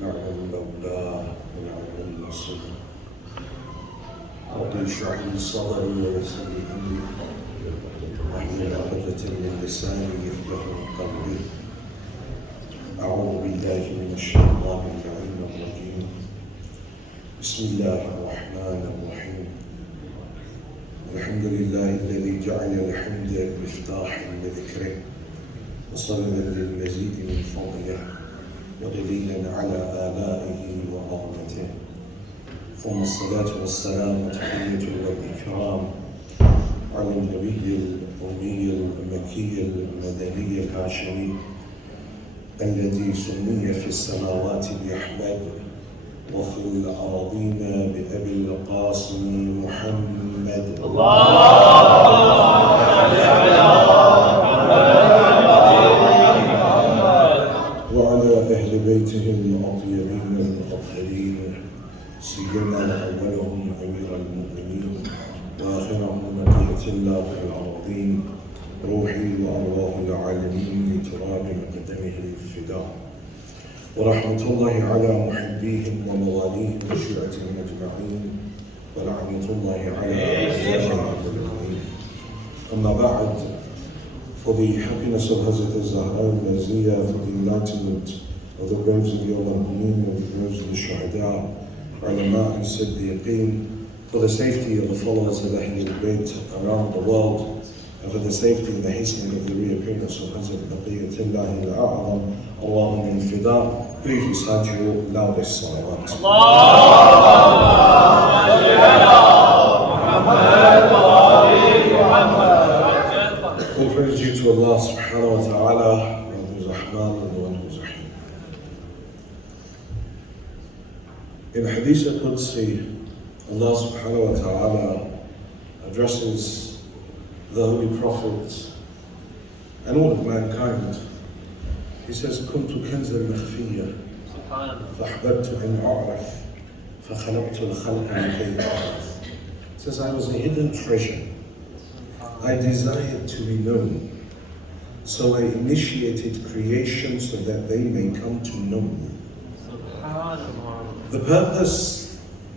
نعم المولى ونعم النصير. رب اشرح لي صدري ويسر لي امري واحلل عقدة من لساني يفقه قولي. أعوذ بالله من الشيطان اللعين الرجيم. بسم الله الرحمن الرحيم. الحمد لله الذي جعل الحمد مفتاحا لذكره وصلدا للمزيد من فضله ودليلا على آلائه وعظمته، ثم الصلاة والسلام والتحية والإكرام على النبي الأمي المكي المدني الهاشمي الذي سمي في السماوات بأحمد وفي الأراضين بأبي القاسم محمد. وعلى أهل بيته الأطيبين المطهرين، سيما أولهم أمير المؤمنين وآخرهم بقية الله في الأراضين، روحي وأرواح العالمين لتراب مقدمه الفداء، ورحمة الله على محبيهم ومواليهم وشيعتهم أجمعين، ولعنة الله على أعدائهم أجمعين. أما بعد, for the happiness of Hazrat Zahra al-Maziyah, for the enlightenment of the graves of the Al-Mu'mineen and the graves of the Shuhada, Ulama and Siddiqeen, for the safety of the followers of Ahlul Bayt around the world, and for the safety and the hastening of the reappearance of Hazrat Baqiyatullahi al-A'zam, Allahumma min fida, please recite your loudest salawat. All praise due to Allah subhanahu wa ta'ala, one who is Rahman and one who is Rahim. In Hadith al-Qudsi, Allah subhanahu wa ta'ala addresses the Holy Prophet and all of mankind. He says, كنت كنزا مخفيا فأحببت أن أعرف فخلقت الخلق لكي أعرف. He says, I was a hidden treasure. I desired to be known, so I initiated creation so that they may come to know me. The purpose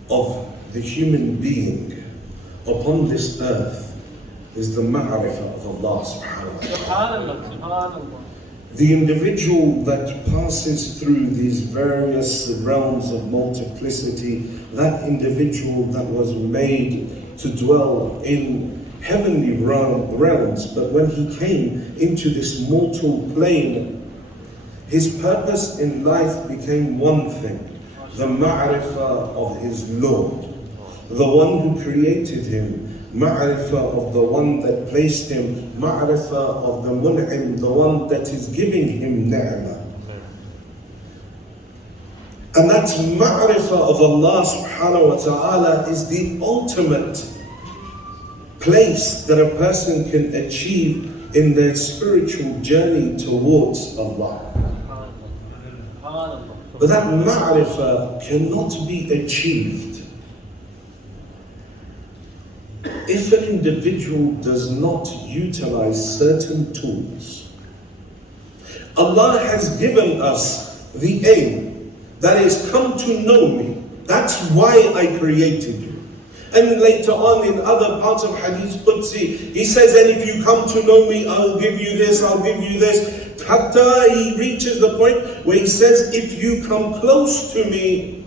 of the human being upon this earth is the ma'rifah of Allah subhanahu wa ta'ala. The individual that passes through these various realms of multiplicity, that individual that was made to dwell in heavenly realms, but when he came into this mortal plane, his purpose in life became one thing: the ma'rifah of his Lord, the one who created him, ma'rifah of the one that placed him, ma'rifah of the mun'im, the one that is giving him ni'mah. And that ma'rifah of Allah subhanahu wa ta'ala is the ultimate place that a person can achieve in their spiritual journey towards Allah. But that ma'rifah cannot be achieved if an individual does not utilize certain tools. Allah has given us the aim, that is, come to know me. That's why I created you. And later on in other parts of Hadith Qudsi, he says, and if you come to know me, I'll give you this, I'll give you this. Hatta he reaches the point where he says, if you come close to me,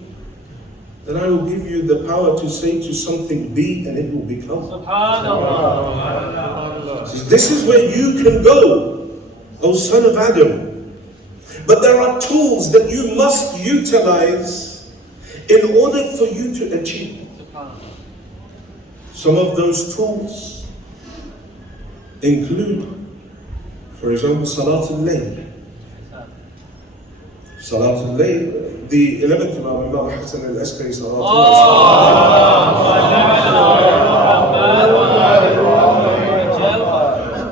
then I will give you the power to say to something be, and it will become. SubhanAllah. This is where you can go, O son of Adam. But there are tools that you must utilize in order for you to achieve. Some of those tools include, for example, Salat al-Layl. Salat al-Layl, the 11th Imam Hassan al-Askari, Salat al-Layl.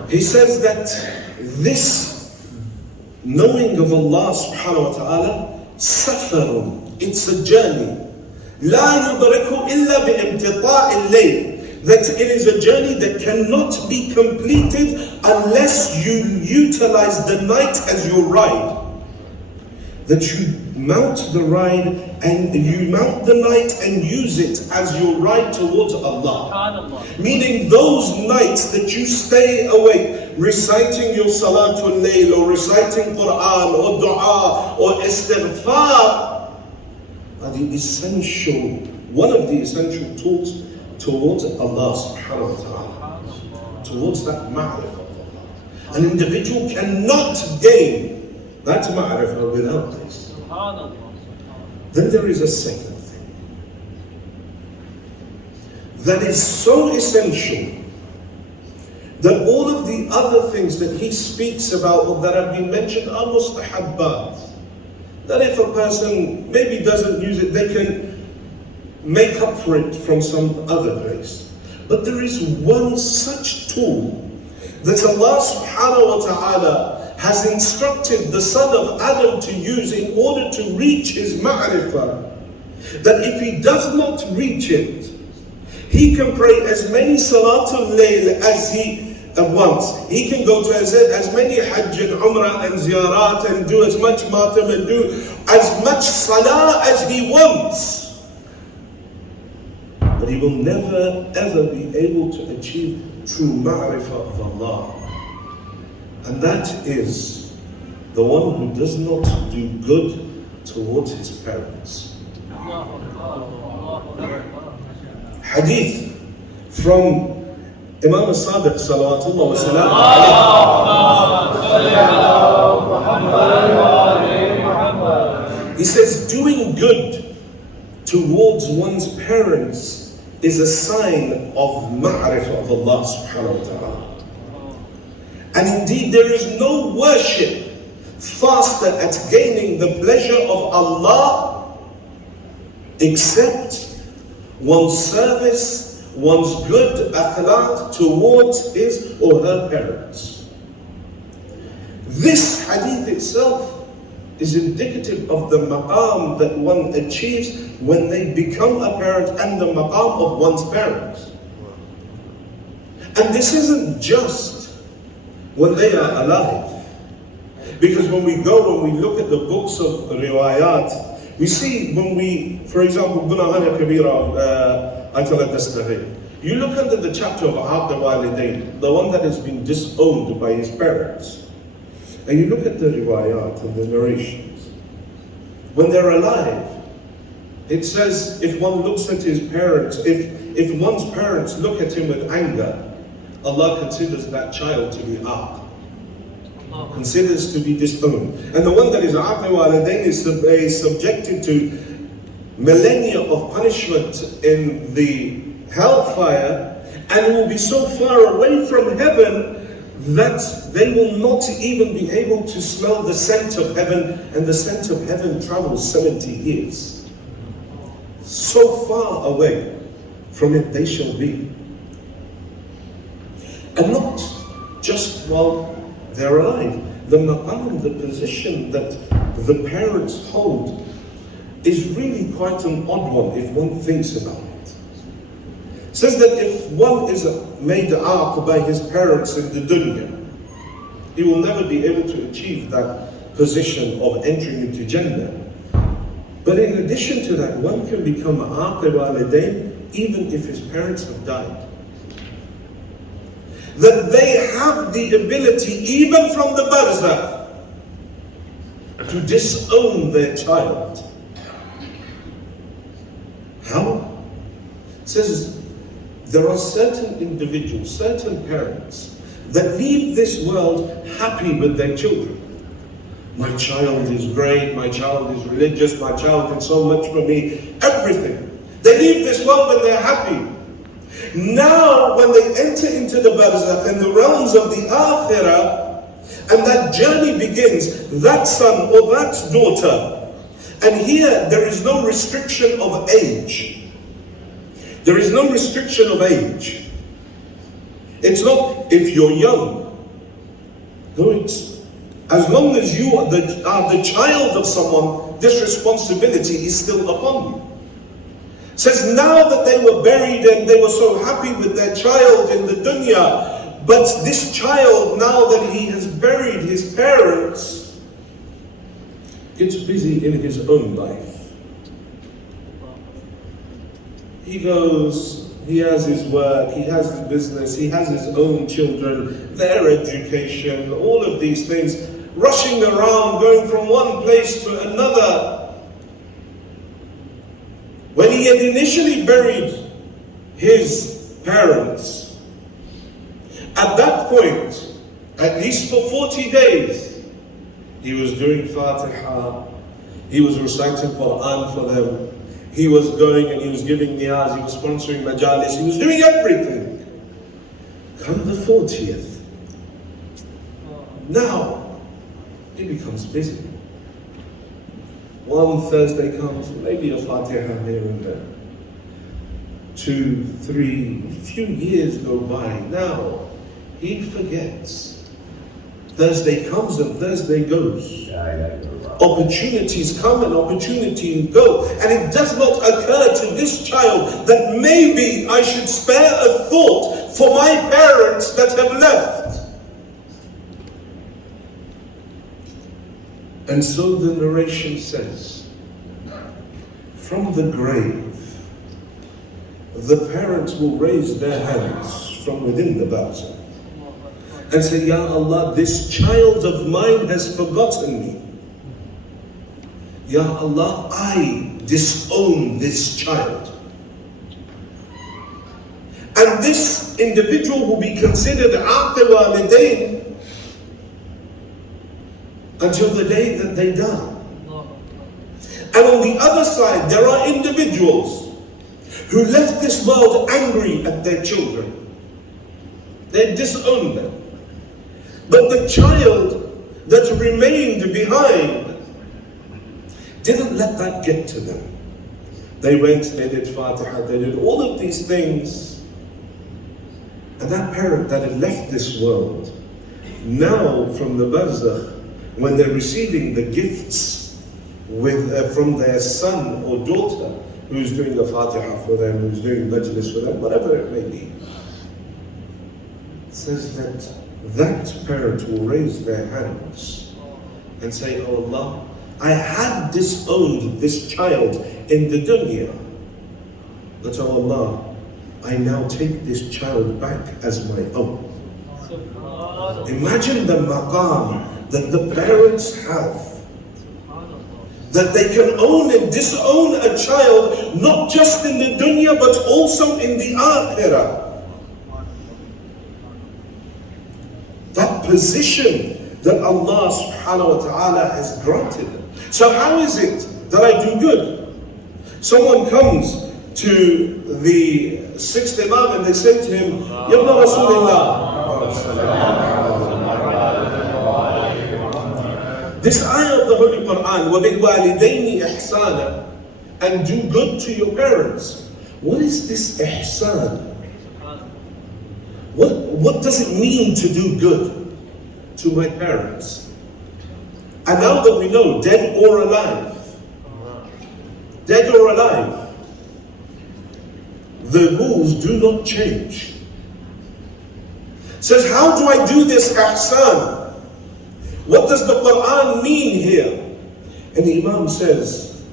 He says that this knowing of Allah subhanahu wa ta'ala, safarun, it's a journey. لا يدركه إلا بامتطاع الليل. That it is a journey that cannot be completed unless you utilize the night as your ride. That you mount the ride and you mount the night and use it as your ride towards Allah. Meaning those nights that you stay awake, reciting your Salatul Layl or reciting Quran or Dua or Istighfar are the essential, one of the essential tools towards Allah subhanahu wa ta'ala, towards that ma'rifah of Allah. An individual cannot gain that ma'rifah without this. Then there is a second thing that is so essential that all of the other things that he speaks about or that have been mentioned are mustahabbat. That if a person maybe doesn't use it, they can make up for it from some other place. But there is one such tool that Allah subhanahu wa ta'ala has instructed the son of Adam to use in order to reach his ma'rifah, that if he does not reach it, he can pray as many Salatul Layl as he wants. He can go to as many Hajj and Umrah and Ziyarat and do as much Matam and do as much Salah as he wants. But he will never ever be able to achieve true ma'rifah of Allah. And that is the one who does not do good towards his parents. Hadith from Imam al-Sadiq salawatullah wa salam alayhi. He says, doing good towards one's parents is a sign of ma'rifah of Allah subhanahu wa ta'ala. And indeed there is no worship faster at gaining the pleasure of Allah except one's service, one's good akhlaq towards his or her parents. This hadith itself is indicative of the maqam that one achieves when they become a parent and the maqam of one's parents. And this isn't just when they are alive. Because when we look at the books of riwayat, we see when we, for example, Gunahana Kabira, Atala Dastahi, you look under the chapter of Abd Walidain, the one that has been disowned by his parents, and you look at the riwayat and the narrations, when they're alive, it says if one looks at his parents, if one's parents look at him with anger, Allah considers that child to be aq, considers to be disowned. And the one that is aq walidain is subjected to millennia of punishment in the hellfire, and will be so far away from heaven that they will not even be able to smell the scent of heaven, and the scent of heaven travels 70 years. So far away from it they shall be. And not just while they're alive. The maqam, the position that the parents hold, is really quite an odd one if one thinks about it. It says that if one is made aq by his parents in the dunya, he will never be able to achieve that position of entering into Jannah. But in addition to that, one can become aq walidain even if his parents have died. That they have the ability, even from the barzakh, to disown their child. How? It says there are certain individuals, certain parents, that leave this world happy with their children. My child is great, my child is religious, my child did so much for me, everything. They leave this world and they're happy. Now, when they enter into the barzakh and the realms of the akhirah, and that journey begins, that son or that daughter, and here there is no restriction of age. There is no restriction of age. It's not if you're young. No, it's as long as you are the child of someone, this responsibility is still upon you. It says now that they were buried and they were so happy with their child in the dunya, but this child, now that he has buried his parents, gets busy in his own life. He goes, he has his work, he has his business, he has his own children, their education, all of these things, rushing around, going from one place to another. When he had initially buried his parents, at that point, at least for 40 days, he was doing Fatiha, he was reciting Quran for them, he was going and he was giving niyaz, he was sponsoring majalis, he was doing everything. Come the 40th, now he becomes busy. One Thursday comes, maybe a Fatiha here and there. 2, 3, a few years go by. Now he forgets. Thursday comes and Thursday goes. Opportunities come and opportunities go. And it does not occur to this child that maybe I should spare a thought for my parents that have left. And so the narration says, from the grave, the parents will raise their hands from within the barzakh and say, Ya Allah, this child of mine has forgotten me. Ya Allah, I disown this child. And this individual will be considered aqi walidain until the day that they die. And on the other side, there are individuals who left this world angry at their children. They disowned them. But the child that remained behind didn't let that get to them. They went, they did Fatiha, they did all of these things. And that parent that had left this world, now from the barzakh, when they're receiving the gifts from their son or daughter, who's doing the Fatiha for them, who's doing majlis for them, whatever it may be, says that parent will raise their hands and say, Oh Allah, I had disowned this child in the dunya, but oh Allah, I now take this child back as my own. Imagine the maqam that the parents have, that they can own and disown a child, not just in the dunya, but also in the akhirah. That position that Allah subhanahu wa ta'ala has granted them. So how is it that I do good? Someone comes to the sixth Imam and they say to him, Ya Ibn Rasulullah, this ayah of the Holy Quran, وَبِالْوَالِدَيْنِ إِحْسَانًا, and do good to your parents. What is this ihsan? What does it mean to do good to my parents? And now that we know, dead or alive, the rules do not change. Says, how do I do this ihsan? What does the Quran mean here? And the Imam says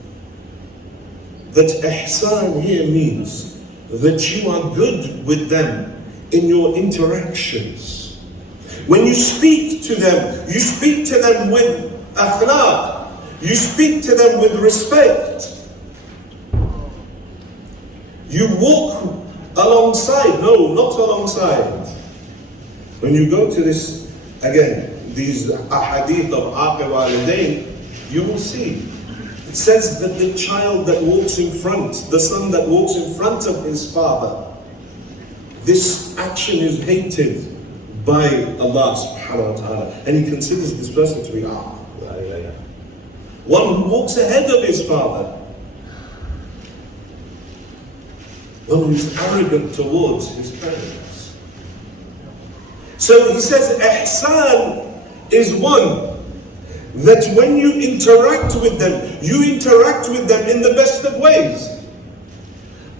that ihsan here means that you are good with them in your interactions. When you speak to them, you speak to them with akhlaq. You speak to them with respect. You walk alongside. No, not alongside. When you go to this, again, these ahadith of aqi walidain, you will see. It says that the child that walks in front, the son that walks in front of his father, this action is hated by Allah subhanahu wa ta'ala. And He considers this person to be aqi. One who walks ahead of his father. One who's arrogant towards his parents. So he says, ihsan is one that when you interact with them in the best of ways.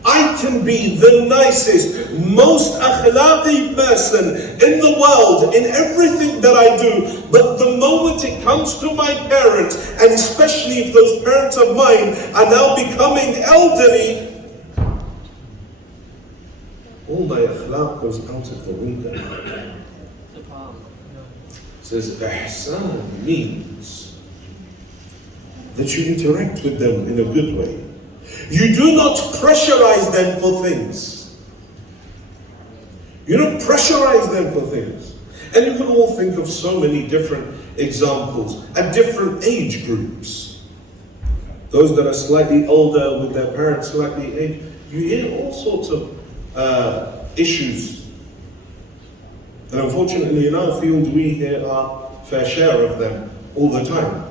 I can be the nicest, most akhlaqi person in the world, in everything that I do, but the moment it comes to my parents, and especially if those parents of mine are now becoming elderly, all my akhlaq goes out of the window. Says ihsan means that you interact with them in a good way. You do not pressurize them for things. You don't pressurize them for things. And you can all think of so many different examples at different age groups. Those that are slightly older with their parents slightly aged, you hear all sorts of issues. And unfortunately in our field we hear our fair share of them all the time.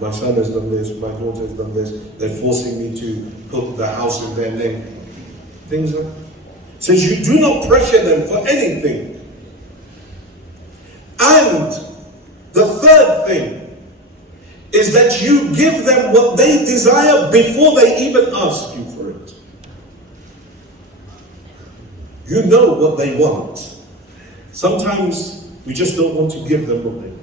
My son has done this, my daughter has done this, they're forcing me to put the house in their name. Things like that. Says you do not pressure them for anything. And the third thing is that you give them what they desire before they even ask you for it. You know what they want. Sometimes we just don't want to give them what they want.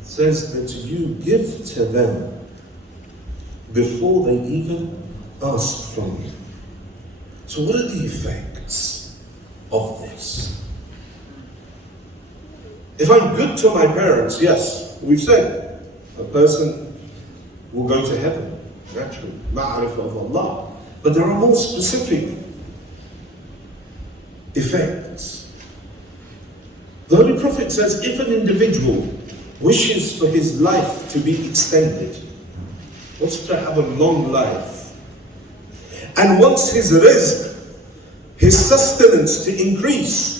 It says that you give to them before they even ask from you. So what are the effects of this? If I'm good to my parents, yes, we've said a person will go to heaven, naturally, ma'arifah of Allah. But there are more specific effects. The Holy Prophet says if an individual wishes for his life to be extended, wants to have a long life, and wants his rizq, his sustenance to increase,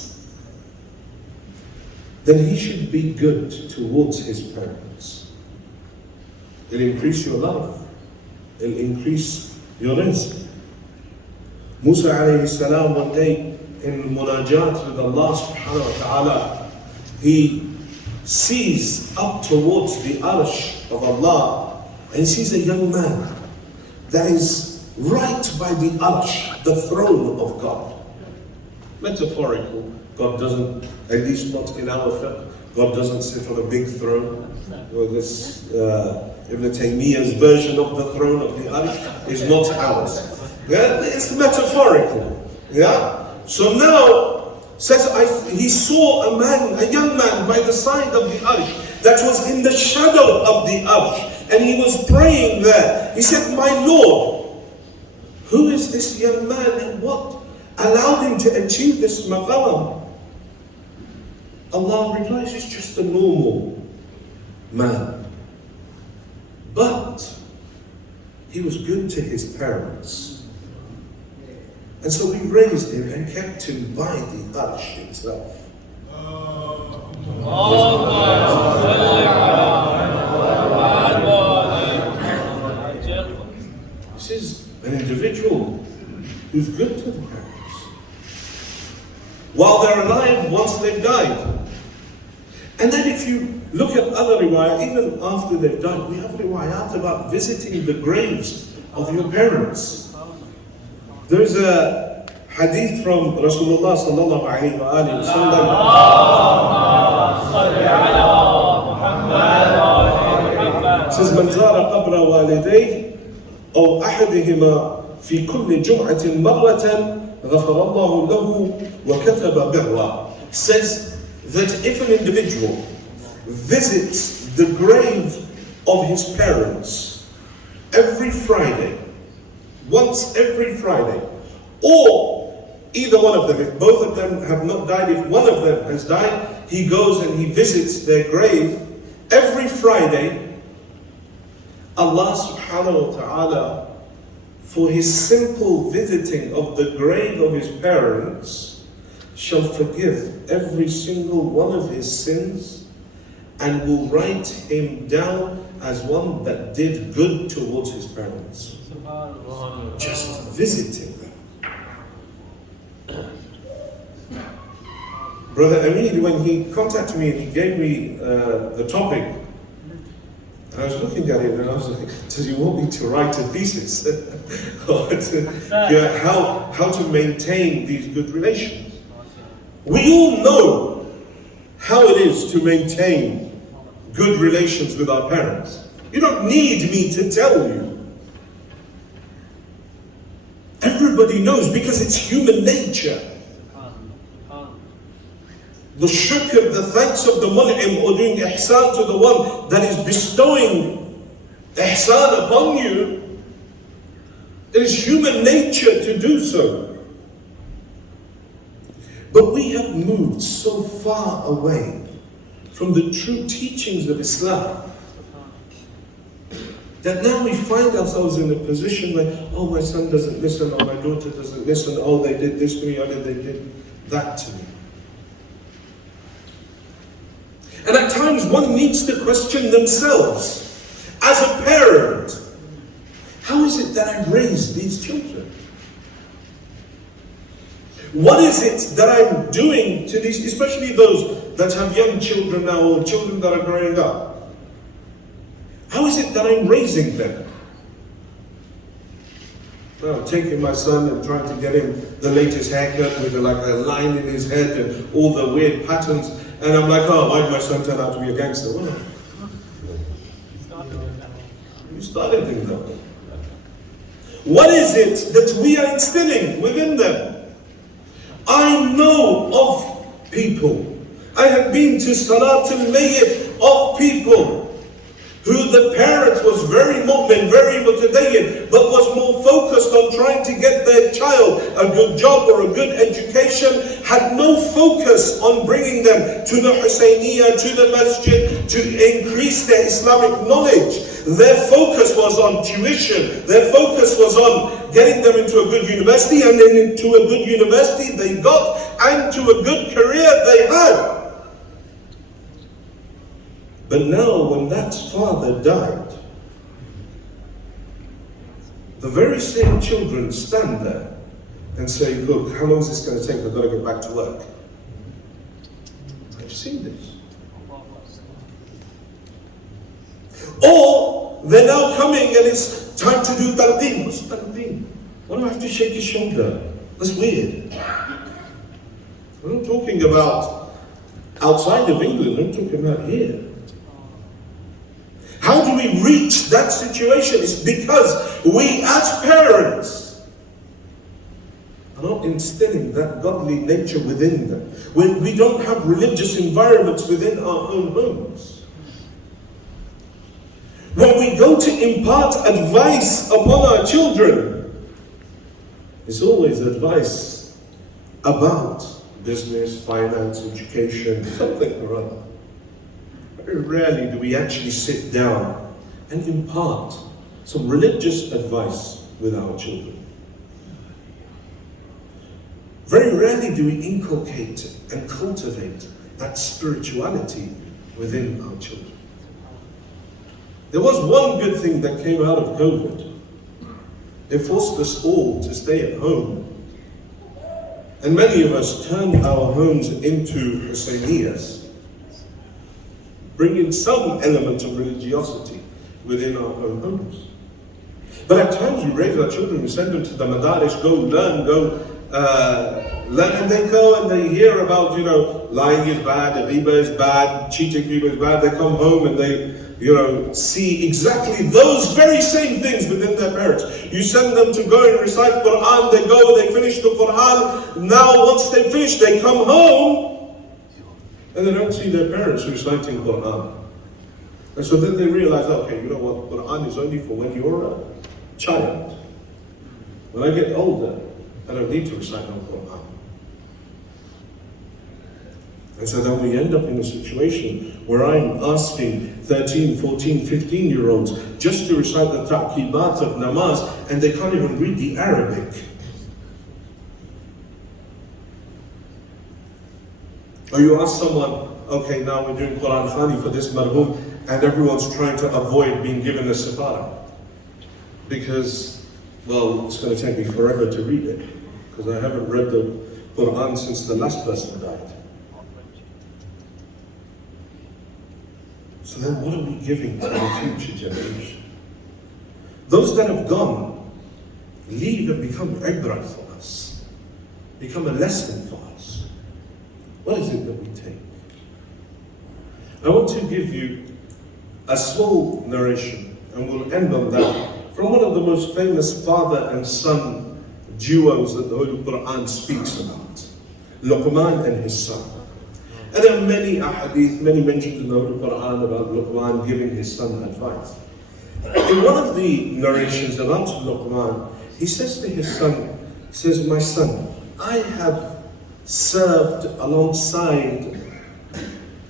then he should be good towards his parents. It'll increase your life. It'll increase your rizq. Musa alayhi salam one day in munajat with Allah subhanahu wa ta'ala, he sees up towards the arsh of Allah, and he sees a young man that is right by the arsh, the throne of God. Metaphorical. God doesn't, at least not in our fiqh, God doesn't sit on a big throne. Well, this Ibn Taymiyyah's version of the throne of the arsh is not ours. Yeah? It's metaphorical. Yeah? So now, says he saw a young man by the side of the arsh that was in the shadow of the arsh, and he was praying there. He said, "My Lord, who is this young man and what allowed him to achieve this maqam?" Allah replies, "He's just a normal man. But he was good to his parents. And so we raised him and kept him by the arsh himself." This is an individual who's good to the parents. While they're alive, once they've died. And then if you look at other riwayat, even after they've died, we have riwayat about visiting the graves of your parents. There's a hadith from Rasulullah sallallahu alayhi wa sallam. It says, "Man zara qabra walidayhi aw ahadihima fi kulli jum'atin marratan ghafara Allahu lahu wa kataba birra." Says that if an individual visits the grave of his parents every Friday, once every Friday, or either one of them, if both of them have not died, if one of them has died, he goes and he visits their grave every Friday, Allah subhanahu wa ta'ala, for his simple visiting of the grave of his parents, shall forgive every single one of his sins and will write him down as one that did good towards his parents. Just visiting them. Brother Amid, when he contacted me and he gave me the topic, And I was looking at it and I was like, does he want me to write a thesis? Or how to maintain these good relations? We all know how it is to maintain good relations with our parents. You don't need me to tell you. Everybody knows because it's human nature. The shukr, the thanks of the mun'im, or doing ihsan to the one that is bestowing ihsan upon you, it is human nature to do so. But we have moved so far away from the true teachings of Islam that now we find ourselves in a position where, oh, my son doesn't listen, or my daughter doesn't listen, oh, they did this to me, or they did that to me. And at times one needs to question themselves as a parent. How is it that I raised these children? What is it that I'm doing to these, especially those that have young children now, or children that are growing up? How is it that I'm raising them? Well, taking my son and trying to get him the latest haircut with like a line in his head and all the weird patterns. And I'm like, oh, why did my son turn out to be a gangster? Well, you started him that way. What is it that we are instilling within them? I know of people. I have been to Salat al-Mayyit of people who the parent was very mu'min, very mutadayyin, but was more focused on trying to get their child a good job or a good education, had no focus on bringing them to the Hussainia, to the Masjid, to increase their Islamic knowledge. Their focus was on tuition, their focus was on getting them into a good university, and then into a good university they got, and to a good career they had. But now, when that father died, the very same children stand there and say, look, how long is this going to take? I've got to get back to work. I've seen this. Or, they're now coming and it's time to do talqeen. What's talqeen? Why do I have to shake his shoulder? That's weird. I'm not talking about outside of England, I'm talking about here. How do we reach that situation? It's because we as parents are not instilling that godly nature within them. When we don't have religious environments within our own homes. When we go to impart advice upon our children, it's always advice about business, finance, education, something or other. Very rarely do we actually sit down and impart some religious advice with our children. Very rarely do we inculcate and cultivate that spirituality within our children. There was one good thing that came out of COVID. It forced us all to stay at home. And many of us turned our homes into Hussainias, bringing some element of religiosity within our own homes. But at times we raise our children, we send them to the madaris, go learn, and they go and they hear about, lying is bad, riba is bad, cheating people is bad. They come home and they, see exactly those very same things within their parents. You send them to go and recite Quran, they go, they finish the Quran. Now once they finish, they come home, and they don't see their parents reciting Quran. And so then they realize, okay, you know what, Quran is only for when you're a child. When I get older, I don't need to recite no Quran. And so then we end up in a situation where I'm asking 13, 14, 15-year-olds just to recite the ta'qibat of namaz, and they can't even read the Arabic. Or you ask someone, okay, now we're doing Quran Khani for this marhum, and everyone's trying to avoid being given a sipara. Because, well, it's going to take me forever to read it, because I haven't read the Quran since the last person died. So then what are we giving to the future generation? Those that have gone, leave and become ibra for us, become a lesson for us. What is it that we take? I want to give you a small narration, and we'll end on that, from one of the most famous father and son duos that the Holy Quran speaks about, Luqman and his son. And there are many ahadith, many mentions in the Holy Quran about Luqman giving his son advice. In one of the narrations about Luqman, he says to his son, he says, "My son, I have served alongside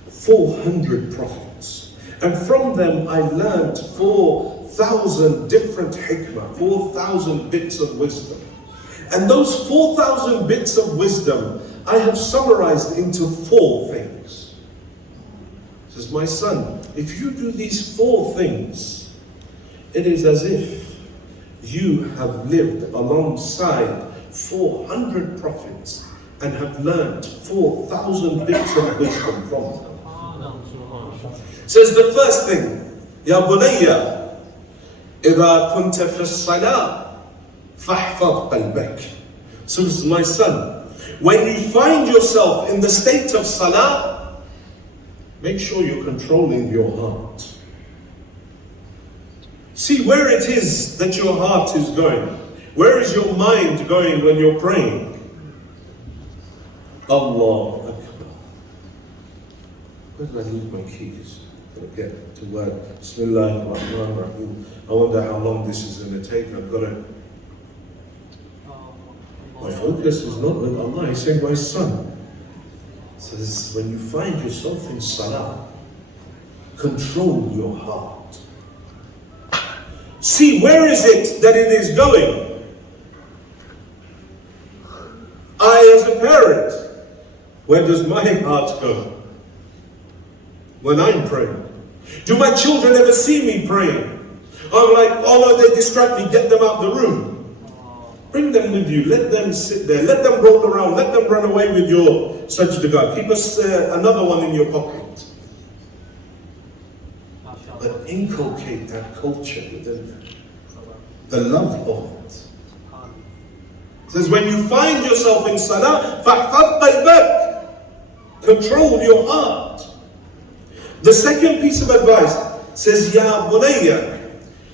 400 prophets. And from them I learned 4,000 different hikmah, 4,000 bits of wisdom. And those 4,000 bits of wisdom I have summarized into 4 things." He says, "My son, if you do these 4 things, it is as if you have lived alongside 400 prophets and have learned 4,000 bits of wisdom from them." Says the first thing, "Ya bunayya, idha kunta fi as-salah, fahfadh qalbak." So this is, my son, when you find yourself in the state of salah, make sure you're controlling your heart. See where it is that your heart is going. Where is your mind going when you're praying? Allah Akbar. Where did I leave my keys? Get to word. Bismillahir Rahmanir Rahim. I wonder how long this is going to take. I've got to. My focus is not with Allah. He's saying, "My son." Says, when you find yourself in salah, control your heart. See where is it that it is going. I, as a parent, where does my heart go when I'm praying? Do my children ever see me praying? I'm like, "Oh no, they distract me, get them out the room." Bring them with you, let them sit there, let them roll around, let them run away with your sajda. Keep us another one in your pocket. But inculcate that culture within them, the love of it. It says, when you find yourself in salah, فَحْفَظْ قَلْبَكَ, control your heart. The second piece of advice says, "Ya bunayya,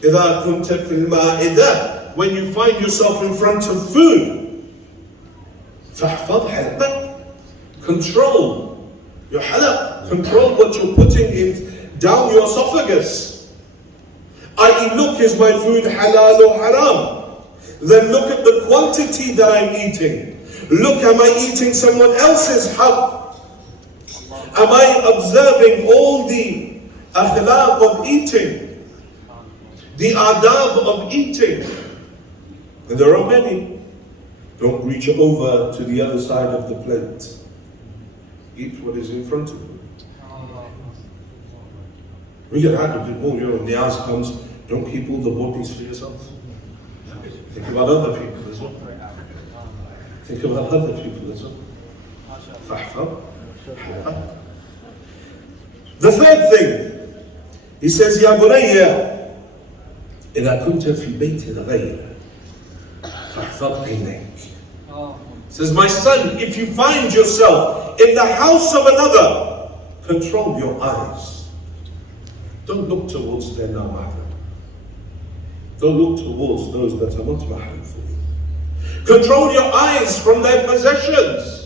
idha kunta fil ma'idah," when you find yourself in front of food, فَحْفَظْ حَلْبَكَ, control your halaq, control what you're putting in down your esophagus. I.e., look, is my food halal or haram? Then look at the quantity that I'm eating. Look, am I eating someone else's haqq? Am I observing all the akhlaq of eating? The adab of eating? And there are many. Don't reach over to the other side of the plate. Eat what is in front of you. We get out a bit more, when the house comes, don't keep all the bodies for yourself. Think about other people as well. Think about other people as well. The third thing, he says, "Ya bunayya, idha kunta fi bayti al-ghayr, fahfadh aynayk." Says, "My son, if you find yourself in the house of another, control your eyes. Don't look towards their mahram. Don't look towards those that are not mahram for you. Control your eyes from their possessions."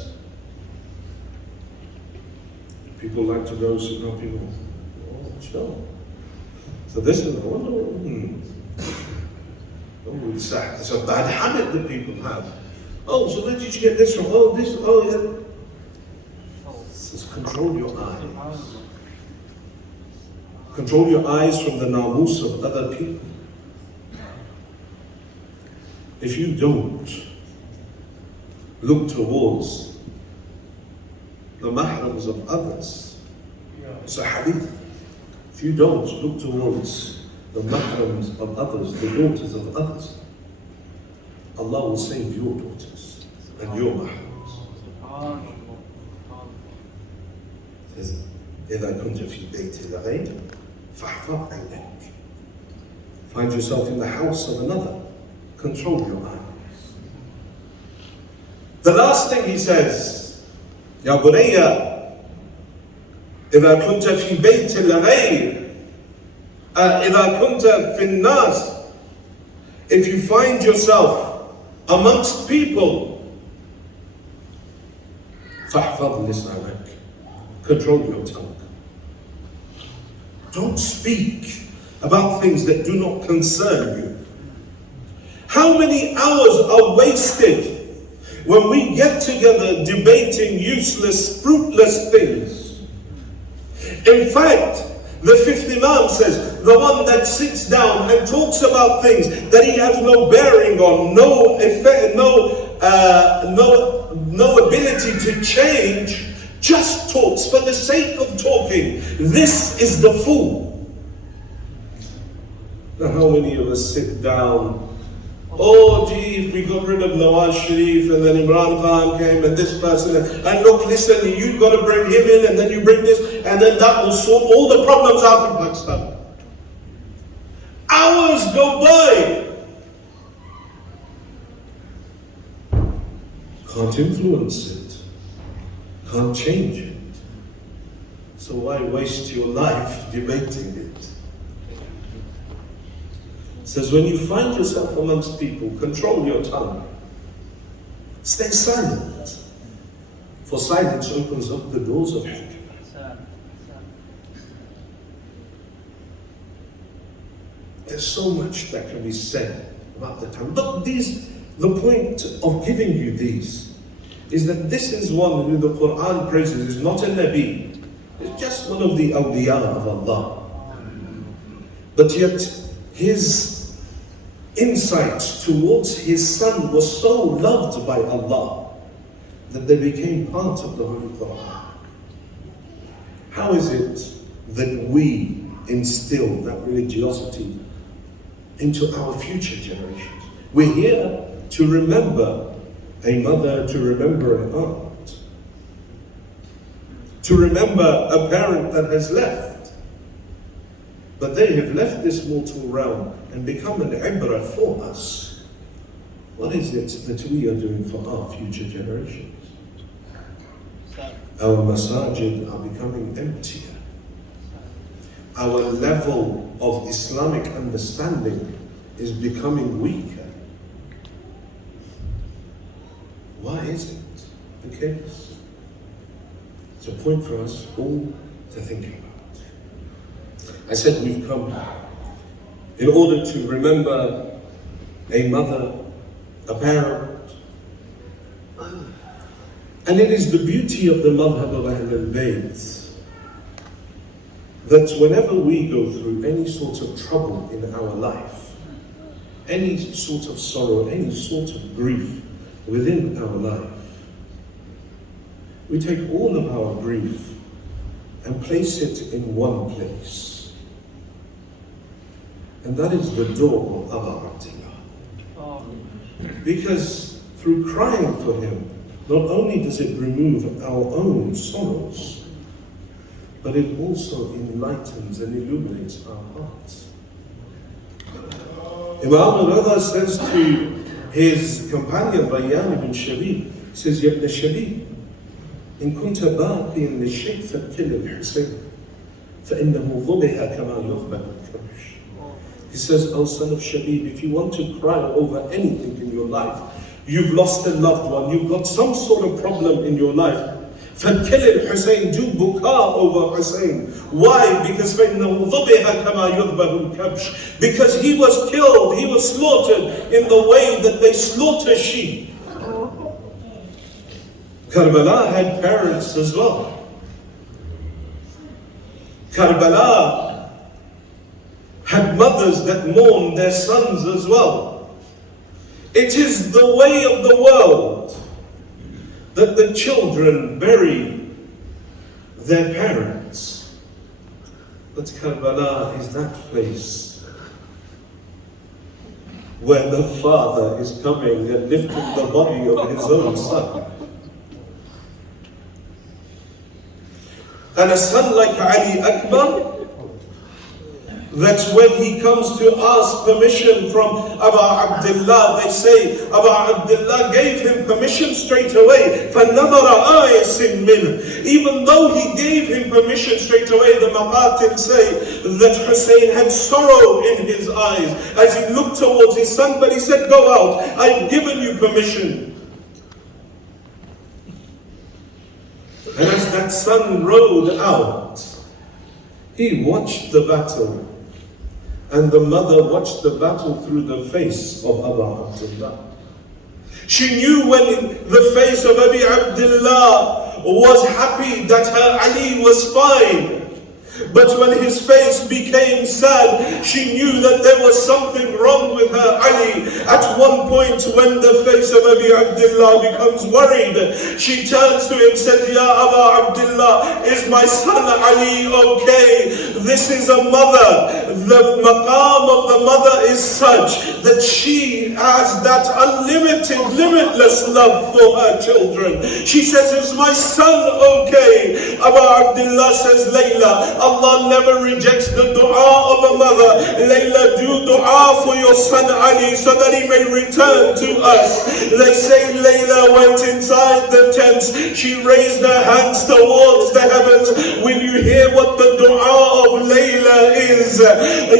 People like to go sit down, people, "Oh, chill." So this is, it's a bad habit that people have. "Oh, so where did you get this from? Oh, this, oh, yeah." Says, control your eyes. Control your eyes from the namus of other people. If you don't look towards the mahrams of others, it's a hadith. If you don't look towards the mahrams of others, the daughters of others, Allah will save your daughters and your mahrams. إذا كنت في بيت الغير فاحفظ عينك. Find yourself in the house of another, control your eyes. The last thing he says, يا بني إذا كنت في بيت الغير إذا كنت في الناس, if you find yourself amongst people, فاحفظ لسانك, control your tongue. Don't speak about things that do not concern you. How many hours are wasted when we get together debating useless, fruitless things? In fact, the fifth Imam says, the one that sits down and talks about things that he has no bearing on, no effect, no ability to change, just talks for the sake of talking. This is the fool. Now, how many of us sit down? Oh, gee, if we got rid of Nawaz Sharif and then Imran Khan came and this person, and look, listen, you've got to bring him in and then you bring this, and then that will sort all the problems out in Pakistan. Hours go by. Can't influence it. Can't change it. So why waste your life debating it? It says, when you find yourself amongst people, control your tongue. Stay silent. For silence opens up the doors of hikmah. There's so much that can be said about the tongue. But the point of giving you these is that this is one who the Quran praises is not a Nabi. It's just one of the awliya of Allah. But yet, his insights towards his son was so loved by Allah that they became part of the Holy Quran. How is it that we instill that religiosity into our future generations? We're here to remember a mother, to remember an aunt, to remember a parent that has left. But they have left this mortal realm and become an ibrah for us. What is it that we are doing for our future generations? Our masajid are becoming emptier. Our level of Islamic understanding is becoming weaker. Why is it the case? It's a point for us all to think about. I said we've come in order to remember a mother, a parent. And it is the beauty of the madhab of Ahlul Bayt that whenever we go through any sort of trouble in our life, any sort of sorrow, any sort of grief within our life, we take all of our grief and place it in one place. And that is the door of Abu Abdullah. Because through crying for him, not only does it remove our own sorrows, but it also enlightens and illuminates our hearts. Imam al-Rida says to his companion Rayyan ibn Shabib, says, Ya ibn Shabib, in kunta baqiyan li-shay fabkil al-Husayn, فَإِنَّهُ ضُبِحَ كَمَا يُضْبَحُ الْكَبْشِ. He says, oh son of Shabib, if you want to cry over anything in your life, you've lost a loved one, you've got some sort of problem in your life, فَكِلِ الْحُسَيْن, do buka over Hussein. Why? Because فَإِنَّهُ ضُبِحَ كَمَا يُضْبَحُ الْكَبْشِ. Because he was killed, he was slaughtered in the way that they slaughter sheep. Karbala had parents as well. Karbala had mothers that mourned their sons as well. It is the way of the world that the children bury their parents. But Karbala is that place where the father is coming and lifting the body of his own son. And a son like Ali Akbar, That's when he comes to ask permission from Abu Abdullah. They say Abu Abdullah gave him permission straight away. فَنَظَرَ آيَسٍ مِّنْهُ. Even though he gave him permission straight away, the Maqatil say that Hussein had sorrow in his eyes as he looked towards his son, but he said, go out, I've given you permission. And as that son rode out, he watched the battle. And the mother watched the battle through the face of Abu Abdullah. She knew when the face of Abi Abdullah was happy that her Ali was fine. But when his face became sad, she knew that there was something wrong with her Ali. At one point, when the face of Abi Abdullah becomes worried, she turns to him and said, Ya Abu Abdullah, is my son Ali okay? This is a mother. The maqam of the mother is such that she has that unlimited, limitless love for her children. She says, is my son okay? Abu Abdullah says, Layla, Allah never rejects the dua of a mother. Layla, do dua for your son Ali so that he may return to us. They say Layla went inside the tents. She raised her hands towards the heavens. Will you hear what the dua of Layla is?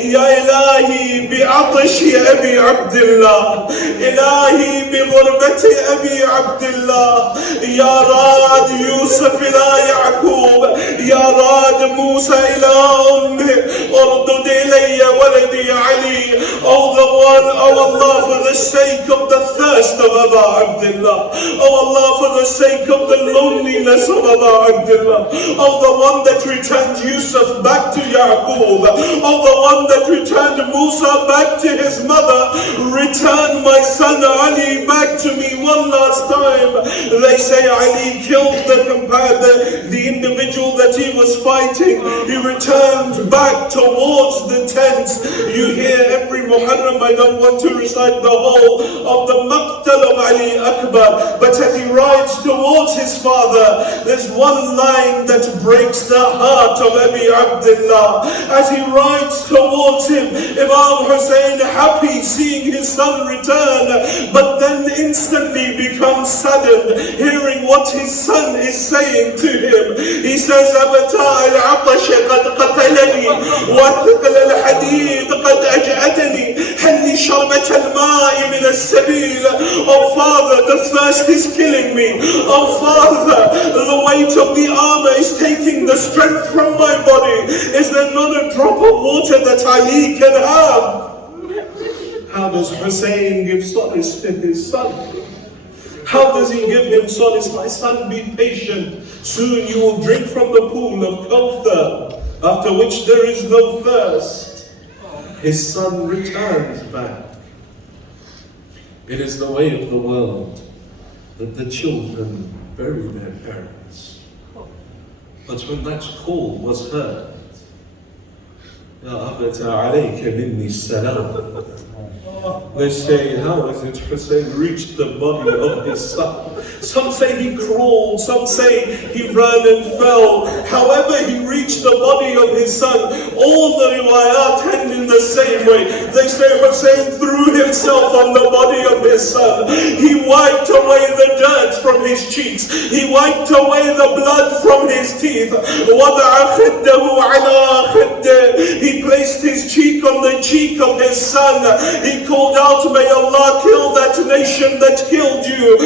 Ya Ilahi bi'atashi Abi Abdullah. Ilahi bi'ghurbati Abi Abdullah. Ya Rad Yusuf ila Ya'qub. Ya Rad Musa إلى أمه أردد إلي ولدي علي. Oh the one, oh Allah, for the sake of the thirst of Abu Abdullah, oh Allah, for the sake of the loneliness of Abu Abdullah, oh the one that returned Yusuf back to Ya'qub, oh the one that returned Musa back to his mother, return my son Ali back to me one last time. They say Ali killed the individual that he was fighting. He returned back towards the tents. You hear every Muharram, I don't want to recite the whole of the Maqtal of Ali Akbar, but as he rides towards his father, there's one line that breaks the heart of Abi Abdullah. As he rides towards him, Imam Hussein happy seeing his son return, but then instantly becomes saddened hearing what his son is saying to him. He says, Abata al-Atash قد قتلني وثقل الحديد قد أجعدني هل لي شربة الماء من السبيل. Oh Father, the thirst is killing me. Oh Father, the weight of the armor is taking the strength from my body. Is there not a drop of water that Ali can have? How does Hussein give solace to his son? How does he give him solace? My son, be patient. Soon you will drink from the pool of Kawthar, after which there is no thirst. His son returns back. It is the way of the world that the children bury their parents. But when that call was heard, Ya Abata alayka minni salam. They say, how is it Hussein reached the body of his son? Some say he crawled, some say he ran and fell. However he reached the body of his son, all the riwayat end in the same way. They say Hussein threw himself on the body of his son. He wiped away the dirt from his cheeks. He wiped away the blood from his teeth. He placed his cheek on the cheek of his son. He called out, may Allah kill that nation that killed you.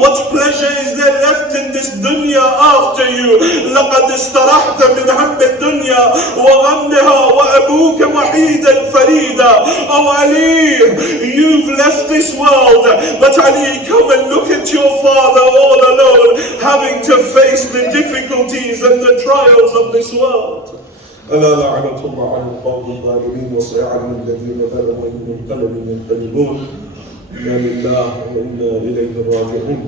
What pleasure is there left in this dunya after you? لقد استرحت من هم الدنيا وغمها وأبوك وحيدا فريدا. Oh Ali, you've left this world, but Ali, come and look at your father all alone, having to face the difficulties and the trials of this world. ألا لعنة الله على القوم الظالمين وسيعلم الذين ظلموا إن منقلب ينقلبون. إنا لله وإنا إليه راجعون.